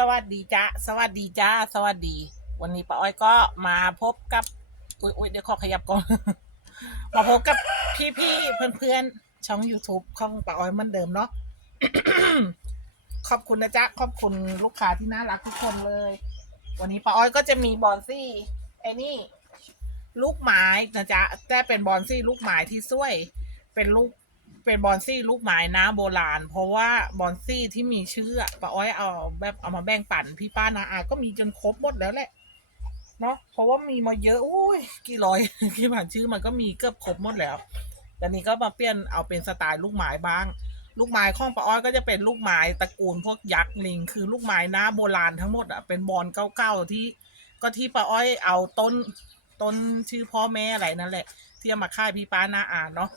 สวัสดีจ้าสวัสดีจ้าสวัสดี วันนี้ป้าอ้อยก็มาพบกับอุ้ยอุ้ยเดี๋ยวขอขยับก่อน มาพบกับพี่ๆเพื่อนๆช่อง YouTube ของป้าอ้อยเหมือนเดิมเนาะขอบคุณนะจ๊ะขอบคุณลูกค้าที่น่ารักทุกคนเลย วันนี้ป้าอ้อยก็จะมีบอนซี่ไอ้นี่ ลูกไม้นะจ๊ะแต่เป็นบอนซี่ลูกไม้ที่สวย เป็นลูก เป็นบอนซี่ลูกไม้นะโบราณ เพราะว่าบอนซี่ที่มีชื่อป้าอ้อยเอาแบบเอามาแบ่งปันพี่ป้านาอาก็มีจนครบหมดแล้วแหละเนาะเพราะว่ามีมาเยอะอุ้ยกี่ร้อยกี่ผ่านชื่อมันก็มีเกือบครบหมดแล้วแต่นี้ก็มาเปลี่ยนเอาเป็นสไตล์ลูกไม้บ้าง ลูกไม้ของป้าอ้อยก็จะเป็นลูกไม้ตระกูลพวกยักษ์ลิง คือลูกไม้หน้าโบราณทั้งหมดอะเป็นบอลเก่าๆที่ ก็ที่ป้าอ้อยเอาต้นต้นชื่อพ่อแม่อะไรนั่นแหละ ที่เอามาค่ายพี่ป้านาอาเนาะ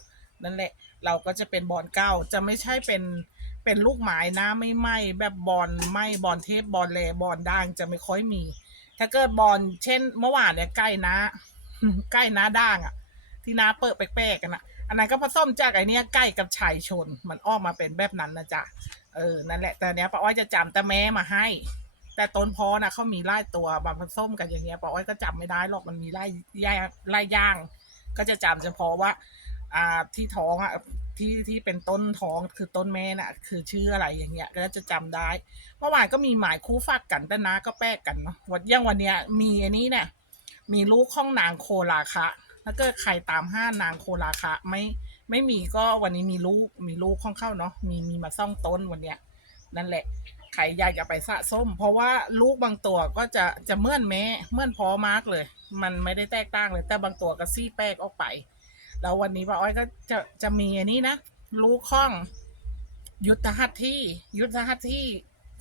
นั่นแหละ เราก็จะเป็นบอลเก้าจะไม่ใช่เป็นเป็นลูกไม้นะไม่ไหมแบบบอลไหมบอลเทปบอลแลบอลด่างจะไม่ค่อยมี ถ้าเกิดบอลเช่นเมื่อวานเนี่ยใกล้นะใกล้นะด่างอะที่น้าเปิดแปลกๆกันอะอันนั้นก็ผสมจากไอเนี้ยใกล้กับชายชน มันออกมาเป็นแบบนั้นนะจ๊ะเออนั่นแหละแต่เนี้ยป้าอ้อยจะจำแต่แม่มาให้ แต่ต้นพอนะเขามีไล่ตัวบางผสมกันอย่างเงี้ยป้าอ้อยก็จำไม่ได้หรอกมันมีไล่ย่างไล่ย่าง ก็จะจำเฉพาะว่า อ่าที่ท้องอะที่ที่เป็นต้นท้องคือต้นแม่น่ะ คือชื่ออะไรอย่างเงี้ยก็จะจำได้เมื่อวานก็มีหมายคู่ฝากกันแต่นะก็แปลกกันเนาะวันยังวันเนี้ยมีอันนี้เนี่ยมีลูกข้องนางโคลาคะถ้าเกิดใครตามห้านางโคลาคะไม่ไม่มีก็วันนี้มีลูกมีลูกข้องเข้าเนาะมีมีมาซ่องต้นวันเนี้ยนั่นแหละใครอยากจะไปสะสมเพราะว่าลูกบางตัวก็จะจะเมื่อนแม่เมื่อนพอมากเลย มันไม่ได้แตกต่างเลย แต่บางตัวก็ซี่แป้กออกไป แล้ววันนี้ป้าอ้อยก็จะจะมีอันนี้นะลูกข้อง ยุทธหัตที่ยุทธหัตที่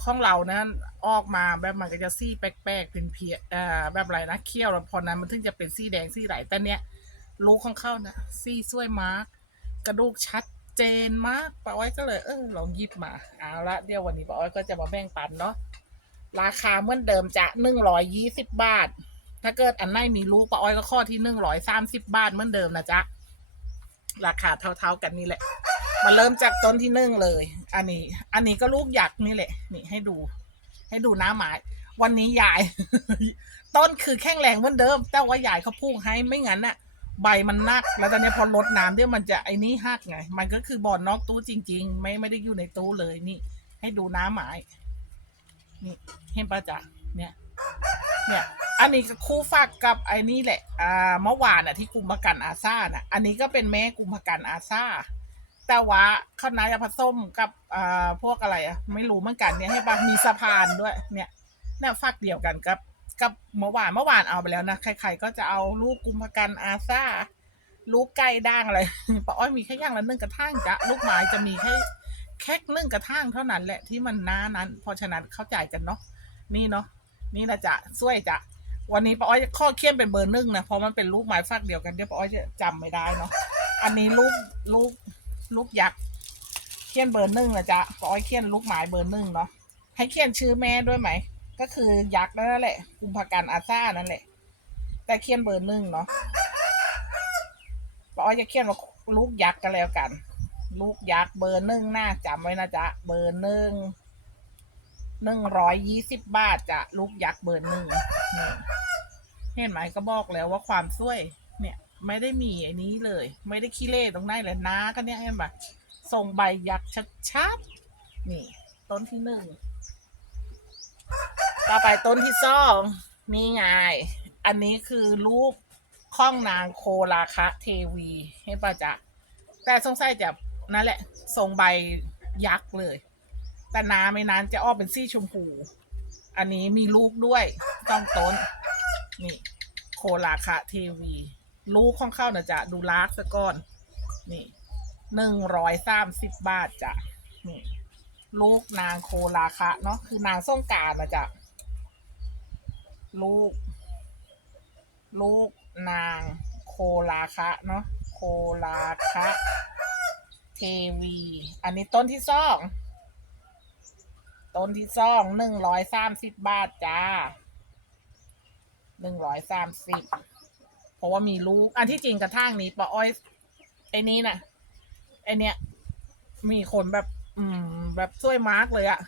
ข้องเรานั้นออกมาแบบมันก็จะซี่แปลกๆเป็นเพียเอ่อแบบไรนะเคี้ยวแล้วพอนั้นมันถึงจะเป็นซี่แดงซี่ไหลแต่เนี้ยลูกของเข้านะซี่สวยมากกระดูกชัดเจนมากป้าอ้อยก็เลยเออลองยิบมาเอาละเดี๋ยววันนี้ป้าอ้อยก็จะมาแบ่งปันเนาะราคาเหมือนเดิมจะหนึ่งร้อยยี่สิบบาท ถ้าเกิดอันไหนมีลูกป้าอ้อยก็ข้อที่หนึ่งร้อยสามสิบบาทเหมือนเดิมนะจ๊ะ ราคาเท่าๆกันนี่แหละ มาเริ่มจากต้นที่หนึ่งเลย อันนี้ อันนี้ก็ลูกหยักนี่แหละ นี่ให้ดู ให้ดูหน้าไม้วันนี้ยาย ต้นคือแข็งแรงเหมือนเดิม แต่ว่ายายเขาพูกให้ไม่งั้นน่ะใบมันนัก แล้วตอนนี้พอลดน้ำเดี๋ยวมันจะไอ้นี่หักไง มันก็คือบ่อลนอกตู้จริง ๆ ไม่ไม่ได้อยู่ในตู้เลยนี่ ให้ดูน้าไม้นี่เห็นปะจ๊ะเนี่ย เนี่ย อันนี้ก็คู่ฝากกับไอ้นี่แหละ อ่า เมื่อวานอะที่กุมภกันอาซาน่ะ อันนี้ก็เป็นแม่กุมภกันอาซาแต่ว่าข้าวนาจะผสมกับอ่าพวกอะไรอะ ไม่รู้เหมือนกันเนี่ยให้ปะมีสะพานด้วย เนี่ยเนี่ยฝากเดียวกันกับกับเมื่อวานเมื่อวานเอาไปแล้วนะ ใคร ๆ ก็จะเอาลูกกุมภกันอาซาลูกไก่ด่างอะไรป้าอ้อยมีแค่ย่างละนึ่งกระทั่งจ้ะลูกไม้จะมีแค่แค่นึ่งกระทั่งเท่านั้นแหละที่มันหน้านั้น เพราะฉะนั้นเข้าใจกันเนาะนี่เนาะ นี่นะจ๊ะสวยจ้ะวันนี้ป้าอ้อยข้อเคี่ยนเป็นเบอร์หนึ่งนะเพราะมันเป็นลูกไม้ฝากเดียวกันเดี๋ยวป้าอ้อยจะจำไม่ได้เนาะอันนี้ลูกลูกลูกยักษ์เคี่ยนเบอร์หนึ่งนะจ๊ะป้าอ้อยเคี่ยนลูกไม้เบอร์หนึ่งเนาะให้เคี่ยนชื่อแม่ด้วยไหมก็คือยักษ์นั่นแหละกุมภกันอาซ่านั่นแหละ แต่เคี่ยนเบอร์หนึ่งเนาะป้าอ้อยจะเคี่ยนว่าลูกยักษ์กันแล้วกัน ลูกยักษ์เบอร์หนึ่งน่าจำไว้นะจ๊ะเบอร์หนึ่ง หนึ่งร้อยยี่สิบบาทจะลูกยักษ์เบอร์หนึ่งนี่เห็นไหมก็บอกแล้วว่าความสวย เนี่ย ไม่ได้มีไอ้นี้เลย ไม่ได้ขี้เล่ตรงไหนเลยนะก็เนี่ยเห็นไหมทรงใบยักษ์ชัดๆนี่ ต้นที่หนึ่งต่อไปต้นที่สองนี่ไง อันนี้คือลูกข้องนางโคลาคะเทวีเห็นปะจ๊ะแต่สงสัยจะนั่นแหละทรงใบยักษ์เลย แต่น้ำไม่นานจะออกเป็นสีชมพู อันนี้มีลูกด้วย ต้องต้น นี่ โคลาคะเทวี ลูกของเข้านะจ๊ะ ดูลากซะก่อน นี่หนึ่งร้อยสามสิบบาทจ้ะ นี่ ลูกนางโคลาคะเนาะ คือนางส่งการนะจ๊ะ ลูก ลูกนางโคลาคะเนาะ โคลาคะเทวี อันนี้ต้นที่สอง ต้นที่สองหนึ่งร้อยสามสิบบาทจ้าหนึ่งร้อยสามสิบเพราะว่ามีลูก อันที่จริงกระทั่งนี้ปะอ้อยไอ้นี้นะไอเนี้ยมีคนแบบ อืม แบบช่วยมาร์กเลยอะ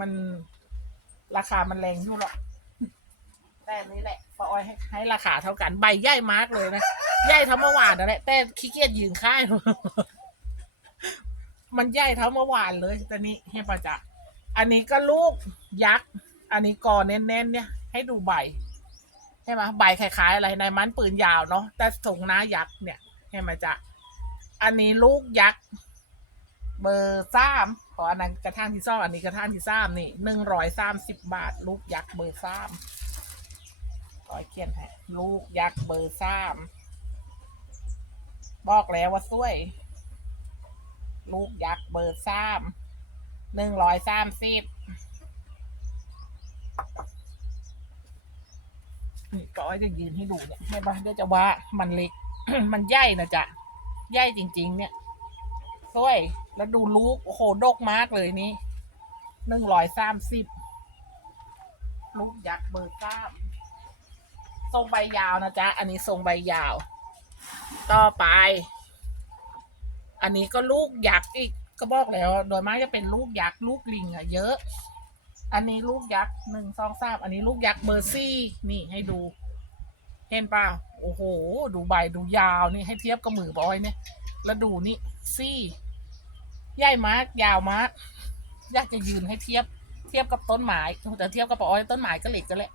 มันราคามันแรงอยู่หรอกแต่นี้แหละป้าอ้อยให้ให้ราคาเท่ากันใบใหญ่มากเลยนะใหญ่เท่าเมื่อวานนั่นแหละแต่ขี้เกียจยืนค่ายมันใหญ่เท่าเมื่อวานเลยแต่นี้ให้ประจักษ์ อันนี้ก็ลูกยักษ์ อันนี้กอเน้นๆเนี่ย ให้ดูใบใช่ไหมใบคล้ายๆอะไรในมันปืนยาวเนาะแต่ทรงหน้ายักษ์เนี่ยใช่ไหมจ๊ะอันนี้ลูกยักษ์เบอร์สามขออันนั้นกระทั่งที่ซ่องอันนี้กระทั่งที่สามนี่หนึ่งร้อยสามสิบบาท ลูกยักษ์เบอร์สามขอเขียนให้ลูกยักษ์เบอร์สามบอกแล้วว่าสวย ลูกยักษ์เบอร์สาม หนึ่งร้อยสามสิบนี่ก็จะยืนให้ดูเนี่ยให้บ้านเดี๋ยวจะว่ามันเล็ก มันใหญ่นะจ๊ะใหญ่จริง ๆ เนี่ยสวย แล้วดูลูกโอ้โหดกมากเลยนี่หนึ่งร้อยสามสิบลูกยักษ์เบอร์เก้าทรงใบยาวนะจ๊ะ อันนี้ทรงใบยาว ต่อไป อันนี้ก็ลูกยักษ์อีก ก็บอกแล้ว โดยมากจะเป็นลูกยักษ์ลูกลิงอะเยอะ อันนี้ลูกยักษ์หนึ่งสองสามอันนี้ลูกยักษ์เบอร์ซี่ นี่ให้ดู เห็นเปล่าโอ้โห ดูใบดูยาวนี่ให้เทียบกับมือบอยเนี่ย แล้วดูนี่ซี่ใหญ่มากยาวมากอยากจะยืนให้เทียบเทียบกับต้นไม้แต่เทียบกับปออ้อยต้นไม้ก็เหล็กก็แหละ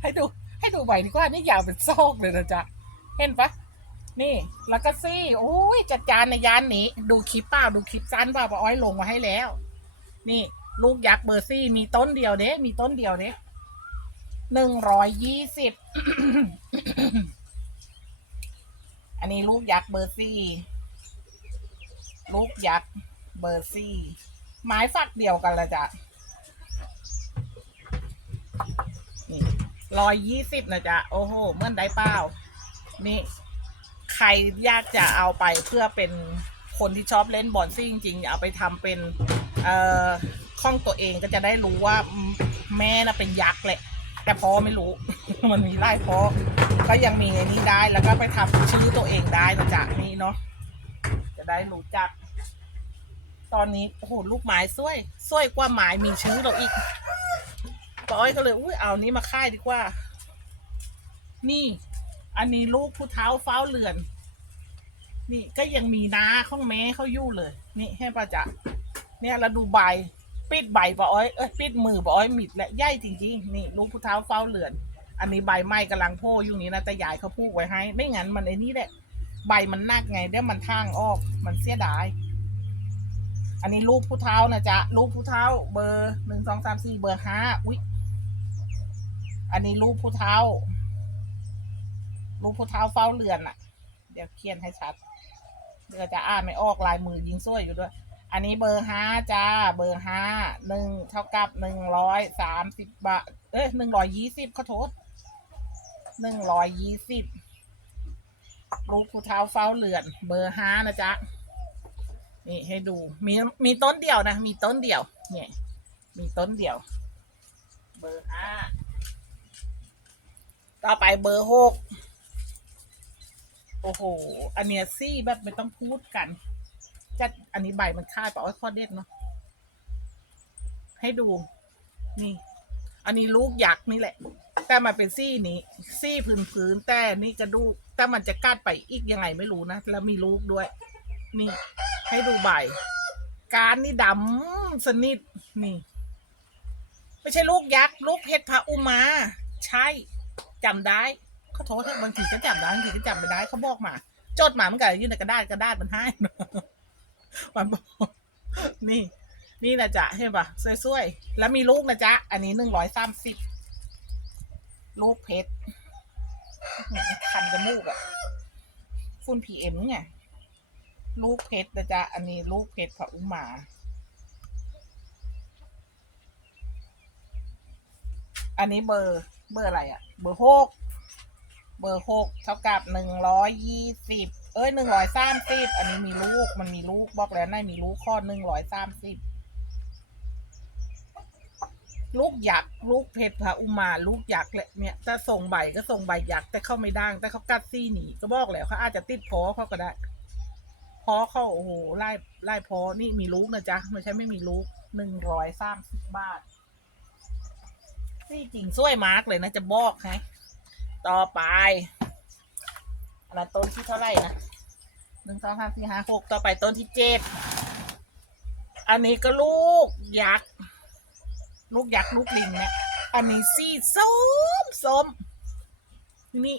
ให้ดูให้ดูใบดีกว่านี่ยาวเป็นซอกเลยนะจ๊ะ เห็นปะ นี่แล้วก็ซี่โอ้ยจัดจานในยานนี้ ดูคลิปเปล่าดูคลิปสั้นเปล่าปออ้อยลงมาให้แล้ว นี่ ลูกยักษ์เบอร์ซี่ มีต้นเดียวเด้มีต้นเดียวเด้หนึ่งร้อยยี่สิบอันนี้ลูกยักษ์เบอร์ซี่ ลูกยักษ์เบอร์ซี่ ไม้ฝักเดียวกันละจ้ะนี่ร้อยยี่สิบนะจ๊ะ โอ้โหเมื่อนได้เปล่านี่ รอยากจะเอาไปเพื่อเป็นคนที่ชอบเล่นบอลซี่จริงๆเอาไปทำเป็นเอ่อข้องตัวเองก็จะได้รู้ว่าแม่น่ะเป็นยักษ์แหละ แต่พ่อไม่รู้ มันมีไล่พ่อก็ยังมีไอ้นี้ได้แล้วก็ไปทำชื่อตัวเองได้นะจ๊ะนี่เนาะจะได้รู้จัก ตอนนี้โอ้โหลูกไม้สวยสวยกว่าไม้มีชื่อเราอีกป้าอ้อยก็เลยอุ้ยเอานี้มาค่ายดีกว่า นี่ อันนี้ลูกผู้เท้าเฝ้าเรือน นี่ก็ยังมีน้าข้องแม้เขาอยู่เลย นี่ให้ป้าจะเนี่ยแล้วดูใบปิดใบป้าอ้อยเอ้ยปิดมือป้าอ้อยมิดและใหญ่จริงๆ นี่ลูกผู้เท้าเฝ้าเรือน อันนี้ใบไม้กำลังโพอยู่นี้นะแต่ยายเขาพูกไว้ให้ ไม่งั้นมันไอ้นี่แหละ ใบมันนักไงเดี๋ยวมันทางออกมันเสียดาย อันนี้ลูกผู้เท้านะจ๊ะลูกผู้เท้า เบอร์หนึ่งสองสามสี่เบอร์ห้าอุ๊ยอันนี้ลูกผู้เท้าลูกผู้เท้าเฝ้าเรือนอะ เดี๋ยวเขียนให้ชัด เดี๋ยวจะอ่านไม่ออกลายมือยิงซ้วยอยู่ด้วย อันนี้เบอร์ห้าจ้า เบอร์ห้าหนึ่งเท่ากับหนึ่งร้อยสามสิบบาท เอ้ยหนึ่งร้อยยี่สิบขอโทษหนึ่งร้อยยี่สิบลูกผู้เท้าเฝ้าเรือน เบอร์ห้านะจ๊ะ นี่ให้ดู มีมีต้นเดียวนะ มีต้นเดียว เนี่ย มีต้นเดียว เบอร์ห้าต่อไปเบอร์หก โอ้โห อันเนี้ยซี่แบบไม่ต้องพูดกันจะอันนี้ใบมันค่ายปะอ้อยข้อเด็ดเนาะ ให้ดู นี่ อันนี้ลูกยักษ์นี่แหละ แต่มันเป็นซี่นี้ ซี่พื้นๆแต่นี่กระดูก แต่มันจะกัดไปอีกยังไงไม่รู้นะ แล้วมีลูกด้วย นี่ ให้ดูใบ การนี่ดำสนิท นี่ ไม่ใช่ลูกยักษ์ ลูกเพชรพระอุมา ใช่จำได้ เขาโทษบางทีก็จำได้บางทีก็จำไม่ได้เขาบอกมาจดมาเหมือนกันยื่นในกระดาษกระดาษมันให้มันบอกนี่ นี่นะจ๊ะเห็นปะสวยๆแล้วมีลูกนะจ๊ะอันนี้หนึ่งร้อยสามสิบลูกเพชรคันจมูกอะฝุ่นพีเอ็มไงลูกเพชรนะจ๊ะอันนี้ลูกเพชรพระอุมาอันนี้เบอร์เบอร์อะไรอะเบอร์หก เบอร์หกเท่ากับหนึ่งร้อยยี่สิบเอ้ยหนึ่งร้อยสามสิบอันนี้มีลูกมันมีลูกบอกแล้วนายมีลูกข้อหนึ่งร้อยสามสิบลูกหยักลูกเพชรพระอุมาลูกหยักแหละเนี่ยถ้าส่งใบก็ส่งใบยักแต่เข้าไม่ได้แต่เขากัดซี่หนีก็บอกแล้วเขาอาจจะติดพอเขาก็ได้พอเข้าโอ้โหไล่ไล่พอนี่มีลูกนะจ๊ะไม่ใช่ไม่มีลูกหนึ่งร้อยสามสิบบาทนี่จริงสวยมากเลยนะจะบอกให้ ต่อไปอันนั้นต้นที่เท่าไหร่นะหนึ่งสองสามสี่ห้าหกต่อไปต้นที่เจ็ดอันนี้ก็ลูกยักษ์ลูกยักษ์ลูกลิงเนี่ยอันนี้สีส้มส้มนี่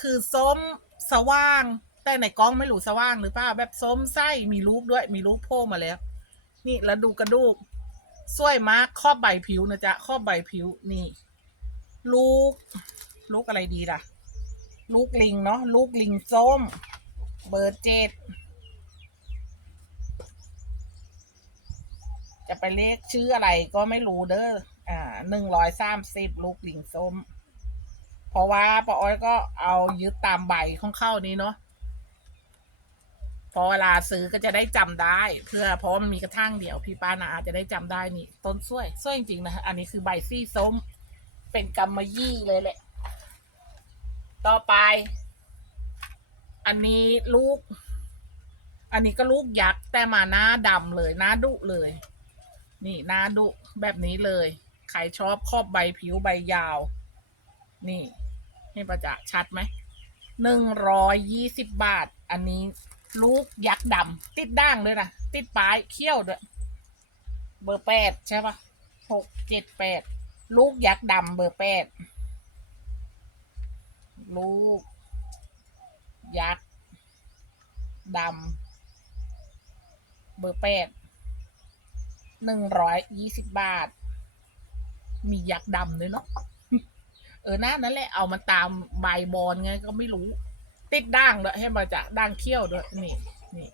คือส้มสว่าง แต่ในกล้องไม่รู้สว่างหรือเปล่าแบบส้มไส้มีลูกด้วย มีลูกโผล่มาแล้ว นี่แล้วดูกระดูกสวยมากครอบใบผิวนะจ๊ะครอบใบผิวนี่ ลูก ลูกอะไรดีล่ะ ลูกลิงเนาะลูกลิงส้ม เบอร์เจ็ดจะไปเลขชื่ออะไรก็ไม่รู้เด้ออ่าหนึ่งร้อยสามสิบลูกลิงส้ม เพราะว่าป้าอ้อยก็เอายึดตามใบของเข้านี้เนาะพอเวลาซื้อก็จะได้จำได้ เพื่อเพราะมันมีกระทั่งเดียวพี่ป้านาอาจะได้จำได้นี่ ต้นสวยสวยจริงๆนะอันนี้คือใบซี่ส้ม เป็นกำมะยี่เลยแหละ ต่อไป อันนี้ลูก อันนี้ก็ลูกยักษ์แต่มาหน้าดำเลยหน้าดุเลย นี่หน้าดุแบบนี้เลย ใครชอบครอบใบผิวใบยาว นี่ให้ประจักษ์ชัดไหมหนึ่งร้อยยี่สิบบาท อันนี้ลูกยักษ์ดำติดด่างเลยนะติดปลายเขี้ยวด้วยเบอร์แปดใช่ปะหกเจ็ดแปดลูกยักษ์ดำเบอร์แปด ลูก ยักษ์ดำ เบอร์แปดหนึ่งร้อยยี่สิบบาท มียักษ์ดำด้วยเนาะเออหน้านั่นแหละเอามาตามใบบอลไงก็ไม่รู้ ติดด่างด้วยให้มาจากด่างเขี้ยวด้วยนี่นี่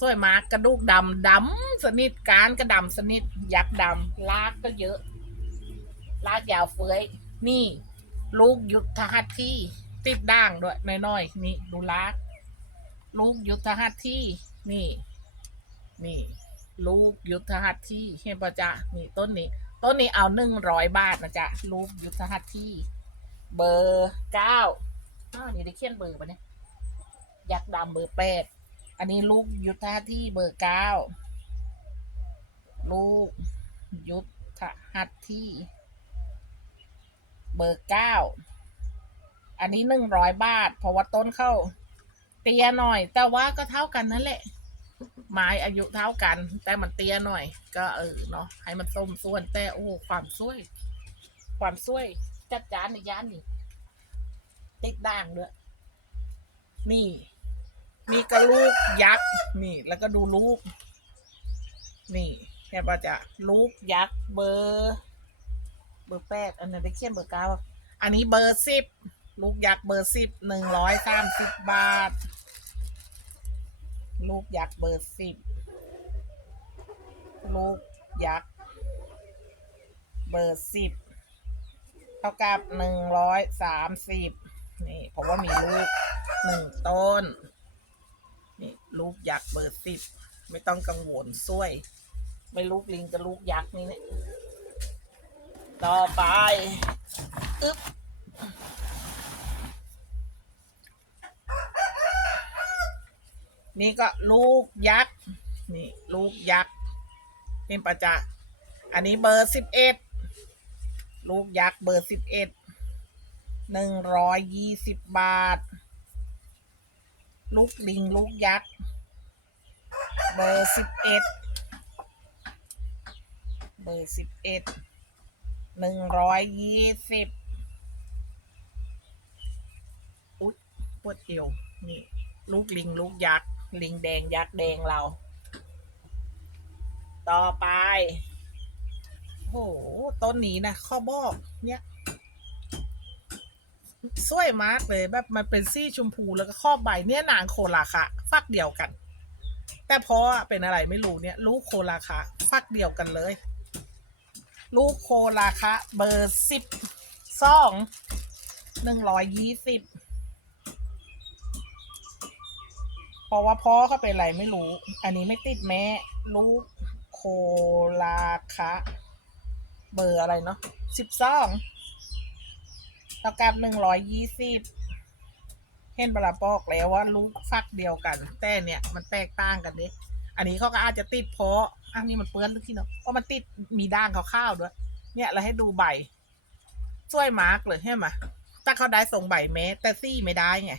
สวยมากกระดูกดำดำสนิทการกระดำสนิทยักษ์ดำลากก็เยอะ ลากยาวเฟ้ยนี่ ลูกยุทธหัตที่ ติดด่างด้วยน้อยๆนี่ดูลากลูกยุทธหัตที่ นี่ นี่ ลูกยุทธหัตที่เห็นปะจ๊ะนี่ต้นนี้ ต้นนี้เอาหนึ่งร้อยบาทนะจ๊ะลูกยุทธหัตที่ เบอร์เก้าอ้าวนี่ได้เขียนเบอร์ปะเนี่ยยักษ์ดำเบอร์แปดอันนี้ลูกยุทธหัตที่เบอร์เก้าลูกยุทธหัตที่ เบอร์เก้า อันนี้หนึ่งร้อยบาท เพราะว่าต้นเข้า เตี้ยหน่อย แต่ว่าก็เท่ากันนั่นแหละไม้อายุเท่ากัน แต่มันเตี้ยหน่อย ก็เออเนาะให้มันส้มส่วน แต่โอ้โหความสวย ความสวย จัดจานในย่านนี่ติดด่างด้วยนี่มีกระลูกยักษ์นี่ แล้วก็ดูลูก นี่แค่ว่าจะลูกยักษ์เบอร์ เบอร์แปดอันนั้นได้เขียนเบอร์เก้าอันนี้เบอร์สิบลูกยักษ์เบอร์สิบหนึ่งร้อยสามสิบบาท ลูกยักษ์เบอร์สิบลูกยักษ์เบอร์สิบเท่ากับหนึ่งร้อยสามสิบนี่เพราะว่ามีลูกหนึ่งต้น นี่ลูกยักษ์เบอร์สิบไม่ต้องกังวลซ้วย ไม่ลูกลิงกับลูกยักษ์นี่เนี่ย ต่อไปอึ๊บนี่ก็ลูกยักษ์นี่ลูกยักษ์เป็นประจักษ์อันนี้เบอร์สิบเอ็ดลูกยักษ์เบอร์สิบเอ็ดหนึ่งร้อยยี่สิบบาท ลูกลิงลูกยักษ์เบอร์สิบเอ็ดเบอร์สิบเอ็ด หนึ่งร้อยยี่สิบอุ๊ยปวดเอวนี่ ลูกลิง ลูกยักษ์ ลิงแดงยักษ์แดงเรา ต่อไปโหต้นนี้นะข้อบอกเนี่ยสวยมากเลยแบบมันเป็นซี่ชมพูแล้วก็ครอใบเนี่ยนางโคลาคะฟักเดียวกัน แต่เพราะเป็นอะไรไม่รู้เนี่ยลูกโคลาคะฟักเดียวกันเลย ลูกโคลาคะ เบอร์สิบสองหนึ่งร้อยยี่สิบเพราะว่าพ่อเขาเป็นอะไรไม่รู้ อันนี้ไม่ติดแม่ลูกโคลาคะ เบอร์อะไรเนาะสิบสองเท่ากับหนึ่งร้อยยี่สิบเห็นบลาบอกแล้วว่าลูกฟักเดียวกัน แต่เนี่ยมันแตกต่างกันดิอันนี้เขาก็อาจจะติดเพราะ อันนี้มันเปื้อนหรือที่เนาะเพราะมันติดมีด่างขาวๆด้วย เนี่ยเราให้ดูใบสวยมาร์กเลยใช่ไหมถ้าเขาได้ส่งใบแม้แต่ซี่ไม่ได้ไง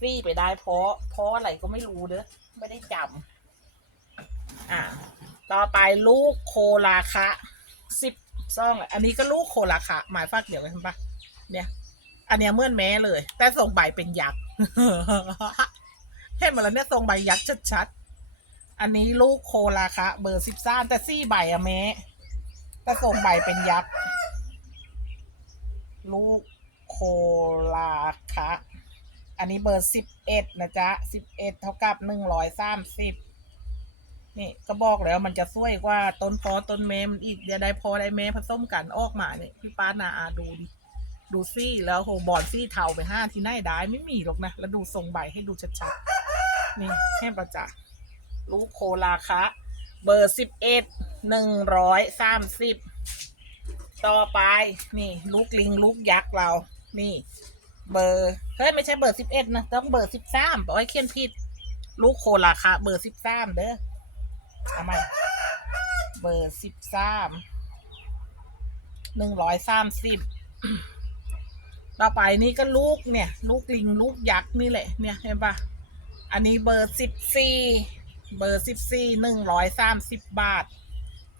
ซี่ไปได้เพราะเพราะอะไรก็ไม่รู้เด้อไม่ได้จำอ่า ต่อไปลูกโคลาคะสิบซอง อันนี้ก็ลูกโคลาคะหมายฟักเดียวกันปะเนี่ยอันเนี้ยเมื่อนแม้เลย แต่ทรงใบเป็นยักษ์ เห็นหมดแล้วเนี่ยทรงใบยักษ์ชัด อันนี้ลูกโคลาคะ เบอร์สิบสามแต่ซี่ใบอะแม้แต่ทรงใบเป็นยักษ์ ลูกโคลาคะ อันนี้เบอร์สิบเอ็ดนะจ๊ะสิบเอ็ดเท่ากับหนึ่งร้อยสามสิบนี่ก็บอกแล้วมันจะสวยกว่าต้นพอต้นเมมันอีกเดี๋ยวได้พอได้เมผสมกันออกมาเนี่ยพี่ป้านาอาดูดิดูซี่แล้วโหบอลซี่เทาไปห้าที่ไหนได้ไม่มีหรอกนะ แล้วดูทรงใบให้ดูชัดๆนี่แค่ประจักษ์ ลูกโคลาคะเบอร์สิบเอ็ดหนึ่งร้อยสามสิบต่อไป นี่ ลูกลิง ลูกยักษ์เรา นี่ เบอร์เฮ้ยไม่ใช่เบอร์สิบเอ็ดนะ ต้องเบอร์สิบสามโอ้ยเขียนผิด ลูกโคลาคะเบอร์สิบสามเด้อเอาใหม่เบอร์สิบสามหนึ่งร้อยสามสิบต่อไปนี่ก็ลูกเนี่ย ลูกลิง ลูกยักษ์นี่แหละ เนี่ยเห็นปะอันนี้เบอร์สิบสี่ เบอร์สิบสี่หนึ่งร้อยสามสิบบาท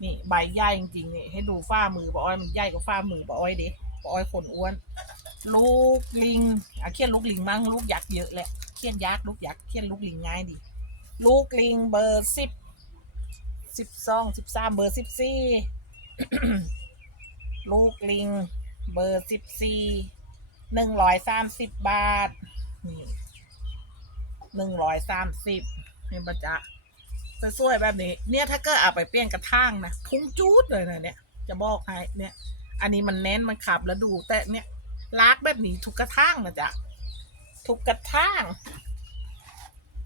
นี่ใบใหญ่จริงๆนี่ให้ดูฝ้ามือปะอ้อยมันใหญ่กว่าฝ้ามือปะอ้อยดิปะอ้อยขนอ้วน ลูกลิงอะเขียนลูกลิงมั่งลูกยักษ์เยอะแหละเขียนยักษ์ลูกยักษ์เขียนลูกลิงง่ายดี ลูกลิงเบอร์สิบสิบสองสิบสามเบอร์สิบสี่ลูกลิง เบอร์สิบสี่หนึ่งร้อยสามสิบบาท นี่หนึ่งร้อยสามสิบเป็นประจะ สวยๆแบบนี้ เนี่ยถ้าเกิดเอาไปเปลี่ยนกระทั่งนะพุ่งจูดเลยนะเนี่ย จะบอกให้เนี่ย อันนี้มันแน่นมันขับแล้วดู แต่เนี่ยลากแบบนี้ทุกกระทั่งนะจ๊ะทุกกระทั่ง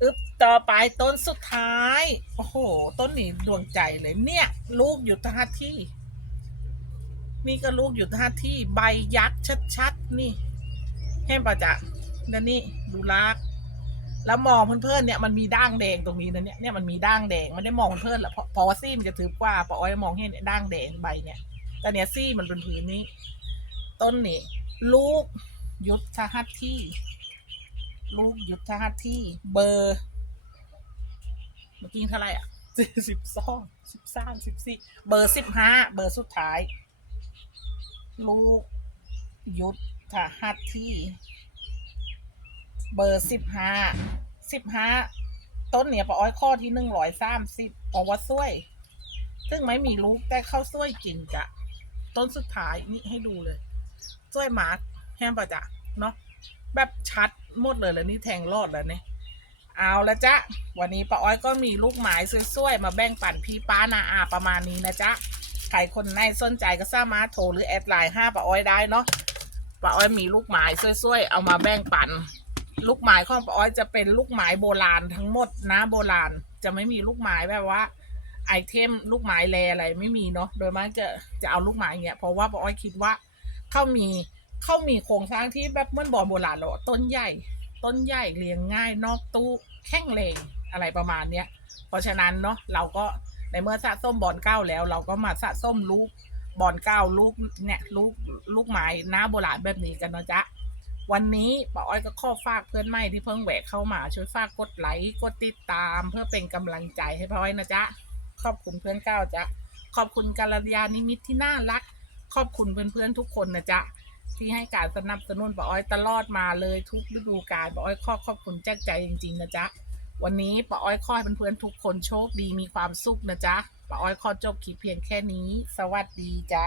อึบต่อไปต้นสุดท้าย โอ้โห ต้นนี้ดวงใจเลย เนี่ย ลูกอยู่ท่าที่ นี่ก็ลูกอยู่ท่าที่ใบยักษ์ชัดๆ นี่ เห็นปะจ๊ะนั่นนี่ดูลาก แล้วมองเพื่อนๆเนี่ยมันมีด่างแดงตรงนี้นะเนี่ยเนี่ยมันมีด่างแดงมันได้มองเพื่อนๆแหละเพราะเพราะว่าซี่มันจะถือกว่าปะอ้อยมองเห็นด่างแดงใบเนี่ยแต่เนี่ยซี่มันเป็นพื้นนี้ ต้นนี่ลูกยุทธหัตที่ลูกยุทธหัตที่เบอร์เมื่อกี้เท่าไหร่อะสิบสองสิบสามสิบสี่เบอร์สิบห้าเบอร์สุดท้าย ลูกยุทธหัตที่ เบอร์สิบห้าสิบห้าต้นเนี่ยปะอ้อยข้อที่หนึ่งร้อยสามสิบปอว่าซ้วย ซึ่งไม่มีลูกแต่เข้าซ้วยจริงจ้ะต้นสุดท้ายนี่ให้ดูเลยซ้วยมาร์กแฮมปะจ๊ะเนาะแบบชัดหมดเลยแล้วนี่แทงรอดแล้วเนี่ยเอาละจ๊ะวันนี้ป้าอ้อยก็มีลูกหมายสวยๆมาแบ่งปันพี่ป้านาอาประมาณนี้นะจ๊ะใครคนไหนสนใจก็สามารถโทรหรือแอดไลน์ห้าป้าอ้อยได้เนาะป้าอ้อยมีลูกหมายสวยๆเอามาแบ่งปัน ลูกหมายของป้าอ้อยจะเป็นลูกหมายโบราณทั้งหมดนะโบราณจะไม่มีลูกหมายแบบว่า ไอเทมลูกหมายแลอะไรไม่มีเนาะโดยมากจะจะเอาลูกหมายเงี้ยเพราะว่าป้าอ้อยคิดว่าเขามีเขามีโครงสร้างที่แบบเหมือนบอลโบราณแล้วอต้นใหญ่ ต้นใหญ่เลี้ยงง่าย นอกตู้แข็งแรงอะไรประมาณเนี้ยเพราะฉะนั้นเนาะเราก็ในเมื่อสะสมบอลเก้าแล้ว เราก็มาสะสมลูกบอลเก้าลูกเนี่ยลูกลูกไม้หน้าโบราณแบบนี้กันเนาะจ๊ะ วันนี้ป้าอ้อยก็ข้อฝากเพื่อนใหม่ที่เพิ่งแหวกเข้ามา ช่วยฝากกดไลค์กดติดตาม เพื่อเป็นกำลังใจให้ป้าอ้อยนะจ๊ะขอบคุณเพื่อนเก้าจ๊ะขอบคุณกัลยาณิมิตที่น่ารัก ขอบคุณเพื่อนๆทุกคนนะจ๊ะที่ให้การสนับสนุนป้าอ้อยตลอดมาเลยทุกฤดูกาลป้าอ้อยขอขอบคุณจากใจจริงๆนะจ๊ะวันนี้ป้าอ้อยขอให้เพื่อนๆทุกคนโชคดีมีความสุขนะจ๊ะป้าอ้อยขอจบคลิปเพียงแค่นี้ สวัสดีจ้า